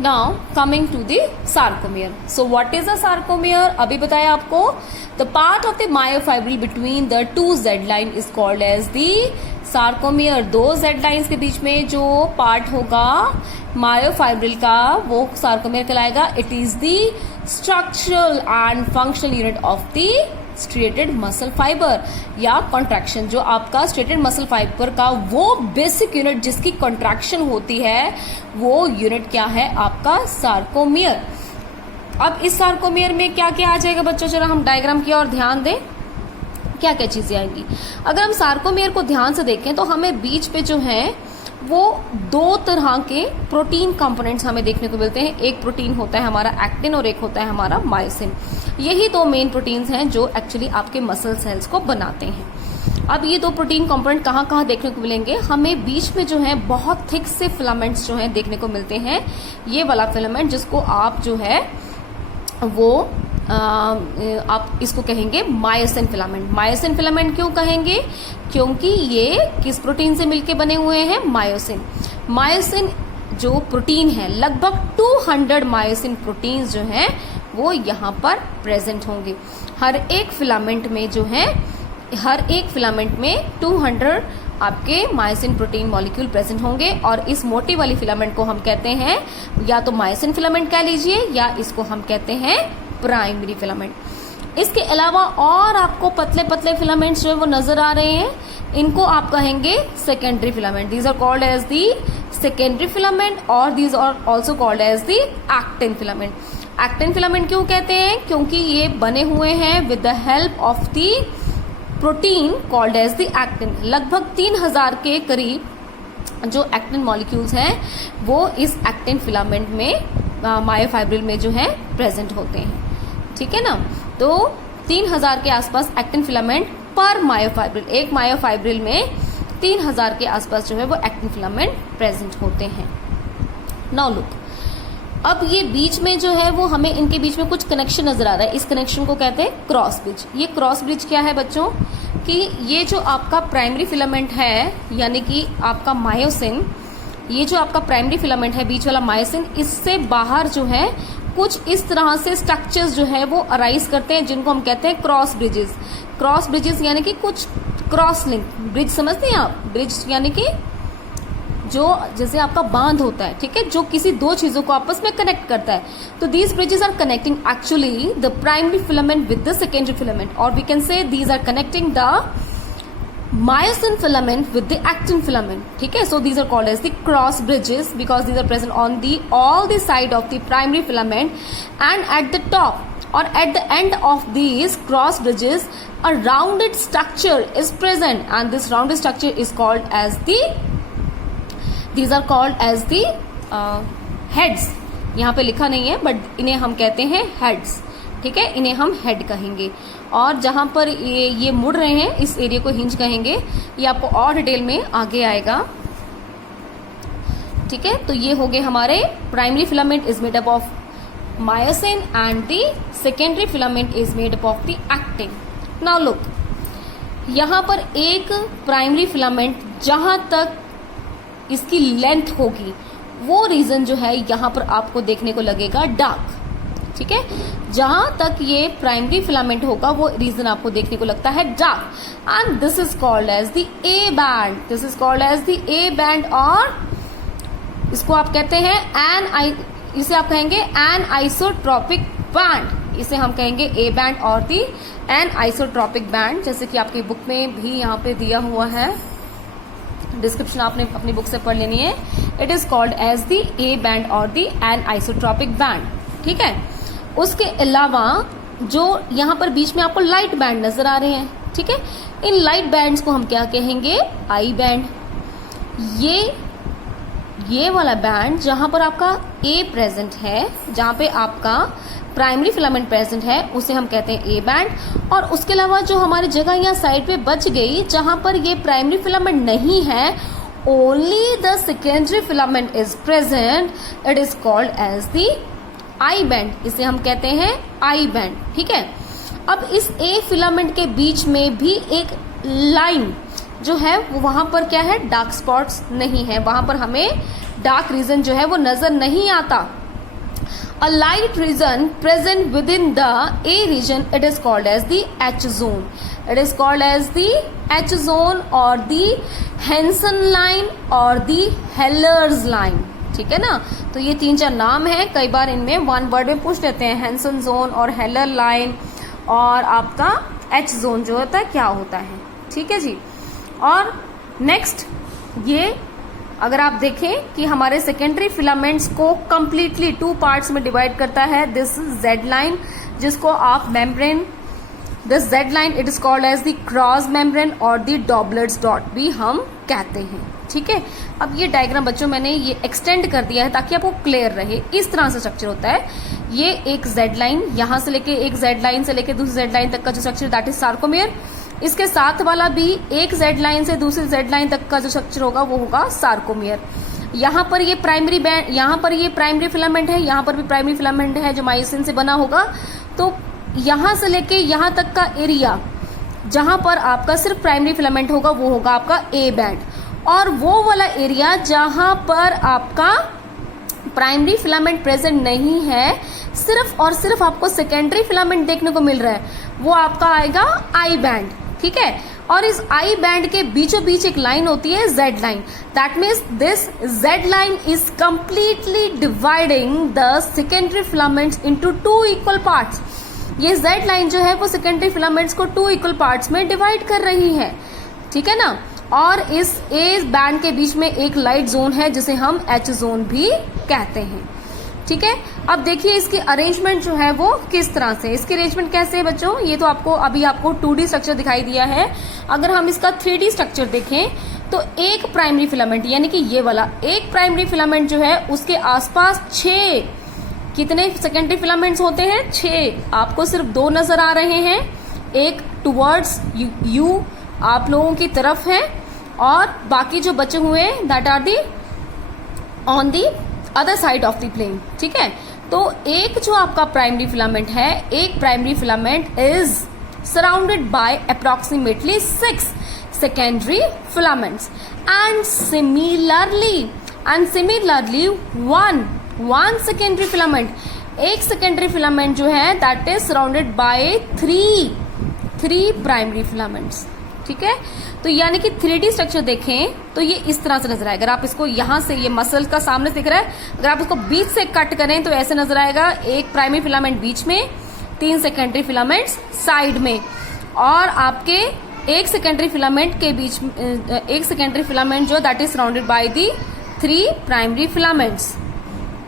Now coming to the sarcomere. So what is a sarcomere? अभी बताया आपको. The part of the myofibril between the two Z line is called as the sarcomere. दो Z lines के बीच में जो part होगा myofibril का वो सार्कोमियर कहलाएगा. It is the structural and functional unit of the striated muscle fibre या कॉन्ट्रैक्शन. जो आपका स्ट्रेटेड मसल फाइबर का वो बेसिक यूनिट जिसकी कॉन्ट्रैक्शन होती है वो यूनिट क्या है? आपका सार्कोमियर. अब इस सार्कोमियर में क्या क्या आ जाएगा बच्चों? चलो हम डायग्राम की ओर ध्यान दें. क्या क्या चीजें आएंगी? अगर हम सार्कोमियर को ध्यान से देखें तो हमें बीच पे जो है वो दो तरह के प्रोटीन कंपोनेंट्स हमें देखने को मिलते हैं. एक प्रोटीन होता है हमारा एक्टिन और एक होता है हमारा मायोसिन. यही दो मेन प्रोटीन्स हैं जो एक्चुअली आपके मसल सेल्स को बनाते हैं. अब ये दो प्रोटीन कंपोनेंट कहाँ कहाँ देखने को मिलेंगे? हमें बीच में जो है बहुत थिक से फिलामेंट्स जो है देखने को मिलते हैं. ये वाला फिलामेंट जिसको आप जो है वो आप इसको कहेंगे मायोसिन फिलामेंट. मायोसिन फिलामेंट क्यों कहेंगे? क्योंकि ये किस प्रोटीन से मिलके बने हुए हैं? मायोसिन. मायोसिन जो प्रोटीन है लगभग 200 मायोसिन प्रोटीन्स जो हैं वो यहाँ पर प्रेजेंट होंगे. हर एक फिलामेंट में जो है हर एक फिलामेंट में 200 आपके मायोसिन प्रोटीन मॉलिक्यूल प्रेजेंट होंगे. और इस मोटी वाली फिलामेंट को हम कहते हैं या तो मायोसिन फिलामेंट कह लीजिए या इसको हम कहते हैं प्राइमरी फिलामेंट. इसके अलावा और आपको पतले पतले फिलामेंट्स जो है वो नजर आ रहे हैं. इनको आप कहेंगे secondary filament. These are called as the secondary filament और these are also called as the actin filament. Actin filament क्यों कहते हैं? क्योंकि ये बने हुए हैं with the help of the protein called as the actin. लगभग 3000 के करीब जो एक्टिन मॉलिक्यूल्स हैं वो इस एक्टिन फिलामेंट में मायोफाइब्रिल में जो है प्रेजेंट होते हैं. ठीक है ना? तो 3000 के आसपास एक्टिन फिलामेंट पर मायोफाइब्रिल. एक मायोफाइब्रिल में 3000 के आसपास जो है वो एक्टिन फिलामेंट प्रेजेंट होते हैं. नाउ लुक, अब ये बीच में जो है वो हमें इनके बीच में कुछ कनेक्शन नजर आ रहा है. इस कनेक्शन को कहते हैं क्रॉस ब्रिज. ये क्रॉस ब्रिज क्या है बच्चों? कि ये जो आपका प्राइमरी फिलामेंट है यानी कि आपका मायोसिन, ये जो आपका प्राइमरी फिलामेंट है बीच वाला मायोसिन, इससे बाहर जो है कुछ इस तरह से स्ट्रक्चर्स जो है वो अराइज करते हैं जिनको हम कहते हैं क्रॉस ब्रिजेस. क्रॉस ब्रिजेस यानी कि कुछ क्रॉस लिंक. ब्रिज समझते हैं आप? ब्रिज यानी कि जो जैसे आपका बांध होता है, ठीक है, जो किसी दो चीजों को आपस में कनेक्ट करता है. तो these bridges are connecting actually the primary filament with the secondary filament, और we can say these are connecting the myosin filament with the actin filament. ठीक है? So these are called as the cross bridges because these are present on the all the side of the primary filament, and at the top or at the end of these cross bridges a rounded structure is present, and this rounded structure is called as the these are called as the heads. यहाँ पे लिखा नहीं है but इन्हें हम कहते हैं heads. ठीक है? इन्हें हम हेड कहेंगे. और जहां पर ये मुड़ रहे हैं इस एरिया को हिंज कहेंगे. ये आपको और डिटेल में आगे आएगा. ठीक है? तो ये हो गए हमारे primary filament is made up of myosin and the secondary filament is made up of the actin. Now look, यहां पर एक प्राइमरी फिलामेंट जहां तक इसकी लेंथ होगी वो रीजन जो है यहां पर आपको देखने को लगेगा डार्क. ठीक है? जहां तक ये प्राइमरी फिलामेंट होगा वो रीजन आपको देखने को लगता है dark, and this is called as the A band. This is called as the A band, और इसको आप कहते हैं इसे आप कहेंगे एन आइसोट्रॉपिक बैंड. इसे हम कहेंगे ए बैंड और दी एन आइसोट्रॉपिक बैंड, जैसे कि आपकी बुक में भी यहाँ पे दिया हुआ है. डिस्क्रिप्शन आपने अपनी बुक से पढ़ लेनी है. It is called as the A band और दी एन आइसोट्रॉपिक बैंड. ठीक है? उसके अलावा जो यहाँ पर बीच में आपको लाइट बैंड नजर आ रहे हैं, ठीक है, इन लाइट बैंड्स को हम क्या कहेंगे? I band. ये वाला बैंड जहां पर आपका ए प्रेजेंट है, जहां पे आपका प्राइमरी फिलामेंट प्रेजेंट है, उसे हम कहते हैं ए बैंड. और उसके अलावा जो हमारी जगह यहाँ साइड पे बच गई जहां पर ये प्राइमरी फिलामेंट नहीं है, only the secondary filament is present, it is called as the I band. इसे हम कहते हैं आई बैंड. ठीक है? अब इस ए फिलामेंट के बीच में भी एक लाइन जो है वो वहां पर क्या है? डार्क स्पॉट्स नहीं है. वहां पर हमें डार्क रीजन जो है वो नजर नहीं आता. a light region present within the A region, it is called as the H zone. It is called as the H zone or the Hansen line or the Heller's line. ठीक है ना, तो ये 3-4 नाम है, कई बार इनमें वन वर्ड में पूछ लेते हैं, हैंसन जोन और हेलर लाइन और आपका एच जोन जो होता है क्या होता है. ठीक है जी. और नेक्स्ट ये अगर आप देखें कि हमारे सेकेंडरी फिलामेंट्स को कंप्लीटली 2 पार्ट्स में डिवाइड करता है दिस जेड लाइन, जिसको आप membrane, this Z line it is called as the cross membrane और द डॉबलेट्स डॉट भी हम कहते हैं. ठीक है. अब ये डायग्राम बच्चों मैंने ये एक्सटेंड कर दिया है ताकि आपको क्लियर रहे. इस तरह से स्ट्रक्चर होता है. ये एक जेड लाइन, यहां से लेके एक जेड लाइन से लेके दूसरी जेड लाइन तक का जो स्ट्रक्चर दैट इज सार्कोमेयर. इसके साथ वाला भी एक जेड लाइन से दूसरी जेड लाइन तक का जो स्ट्रक्चर होगा वो होगा सार्कोमेयर. यहाँ पर ये प्राइमरी बैंड, यहाँ पर ये प्राइमरी फिलामेंट है, यहाँ पर भी प्राइमरी फिलामेंट है जो मायोसिन से बना होगा. तो यहाँ से लेके यहाँ तक का एरिया जहां पर आपका सिर्फ प्राइमरी फिलामेंट होगा वो होगा आपका ए बैंड. और वो वाला एरिया जहां पर आपका प्राइमरी फिलामेंट प्रेजेंट नहीं है, सिर्फ और सिर्फ आपको सेकेंडरी फिलामेंट देखने को मिल रहा है, वो आपका आएगा आई बैंड. ठीक है. और इस आई बैंड के बीचों बीच एक लाइन होती है Z line. That means this Z line is completely dividing the secondary filaments into 2 equal parts. ये जेड लाइन जो है वो सेकेंडरी फिलामेंट्स को 2 इक्वल पार्ट्स में डिवाइड कर रही है. ठीक है ना. और इस ए बैंड के बीच में एक लाइट जोन है जिसे हम एच जोन भी कहते हैं. ठीक है. अब देखिए इसकी अरेंजमेंट जो है वो किस तरह से, इसकी अरेंजमेंट कैसे है बच्चों. ये तो आपको अभी आपको 2D स्ट्रक्चर दिखाई दिया है. अगर हम इसका 3D स्ट्रक्चर देखें तो एक प्राइमरी फिलामेंट यानी कि ये वाला एक प्राइमरी फिलामेंट जो है उसके आसपास 6 कितने सेकेंडरी फिलामेंट्स होते हैं, 6. आपको सिर्फ 2 नजर आ रहे हैं. एक टुवर्ड्स यू आप लोगों की तरफ है और बाकी जो बचे हुए that are the on the other side of the plane. ठीक है. तो एक जो आपका प्राइमरी फिलामेंट है, एक primary filament is surrounded by approximately 6 secondary filaments and similarly one secondary filament, एक secondary filament जो है that is surrounded by three primary filaments. ठीक है. तो यानी कि 3D स्ट्रक्चर देखें तो ये इस तरह से नजर आएगा. अगर आप इसको यहां से, ये मसल का सामने दिख रहा है, अगर आप इसको बीच से कट करें तो ऐसे नजर आएगा. एक प्राइमरी फिलामेंट बीच में, 3 सेकेंडरी फिलामेंट्स साइड में, और आपके एक सेकेंडरी फिलामेंट के बीच, एक सेकेंडरी फिलामेंट जो that is surrounded by the 3 primary filaments.